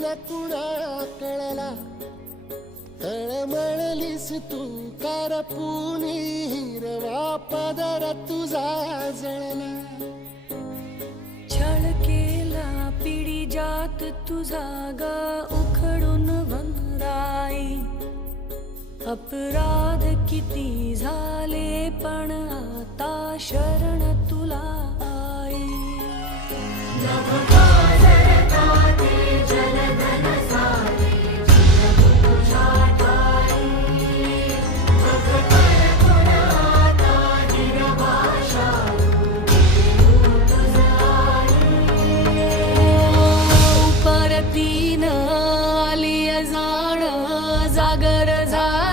न कुणा कळला तळमळलीस तू करपुनी हिरवा पदर तुझा जळला छळ केला पिढी जात तुझा ग उखडून वनराई अपराध किती झाले पण आता शरण तुला आई परतीन आली जाण जागर झा